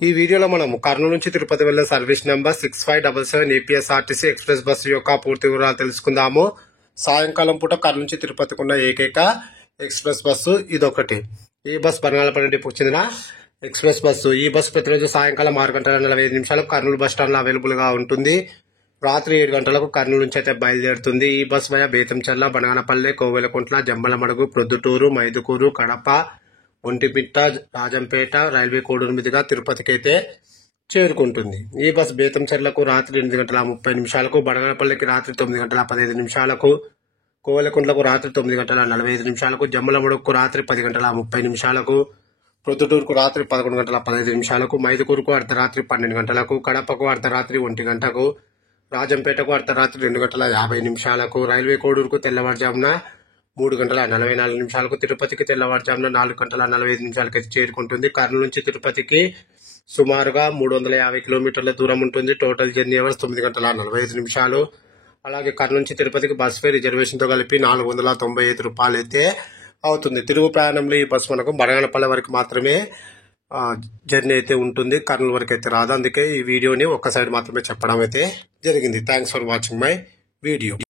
ఈ వీడియోలో మనం కర్నూలు నుంచి తిరుపతి వెళ్లే service number 6577 APSRTC express bus యొక్క పూర్తి వివరాలు తెలుసుకుందాము. సాయంకాలం పూట కర్నూలు నుంచి తిరుపతికి ఉన్న ఏకైక ఎక్స్ప్రెస్ బస్సు ఇదొకటి. ఈ బస్సు బనగానపల్లి డిపోకి చెందిన ఎక్స్ప్రెస్ బస్సు. ఈ బస్సు ప్రతిరోజు సాయంకాలం 6:45 కర్నూలు బస్ స్టాండ్ లో అవైలబుల్ గా ఉంటుంది. రాత్రి 7 గంటలకు కర్నూలు నుంచి అయితే బయలుదేరుతుంది. ఈ బస్సు వయా బేతంచెర్ల, బనగానపల్లె, కోవెలకుంట్ల, జమ్మలమడుగు, ప్రొద్దుటూరు, మైదుకూరు, కడప, ఒంటిమిట్ట, రాజంపేట, రైల్వే కోడూరు మీదుగా తిరుపతికి అయితే చేరుకుంటుంది. ఈ బస్సు బేతంచెర్లకు రాత్రి 8:30 బనగానపల్లికి రాత్రి 9:15, కోవెలకుంట్లకు రాత్రి 9:45, జమ్మలమడుగుకు రాత్రి 10:30, ప్రొద్దుటూరుకు రాత్రి 11:15, మైదుకూరుకు అర్ధరాత్రి 12 కడపకు అర్ధరాత్రి 1 రాజంపేటకు అర్ధరాత్రి 2:50, రైల్వే కోడూరుకు తెల్లవారుజామున 3:44, తిరుపతికి తెల్లవారుజామున 4:45 చేరుకుంటుంది. కర్నూలు నుంచి తిరుపతికి సుమారుగా 350 కిలోమీటర్ల దూరం ఉంటుంది. Total journey hours 9:45. అలాగే కర్నూలు నుంచి తిరుపతికి బస్ ఫేర్ రిజర్వేషన్ తో కలిపి 495 రూపాయలు అయితే అవుతుంది. తిరుగు ప్రయాణంలో ఈ బస్సు మనకు బనగానపల్లె వరకు మాత్రమే జర్నీ అయితే ఉంటుంది. కర్నూలు వరకు అయితే రాదు. అందుకే ఈ వీడియోని ఒక్క సైడ్ మాత్రమే చెప్పడం అయితే జరిగింది. Thanks for watching my video.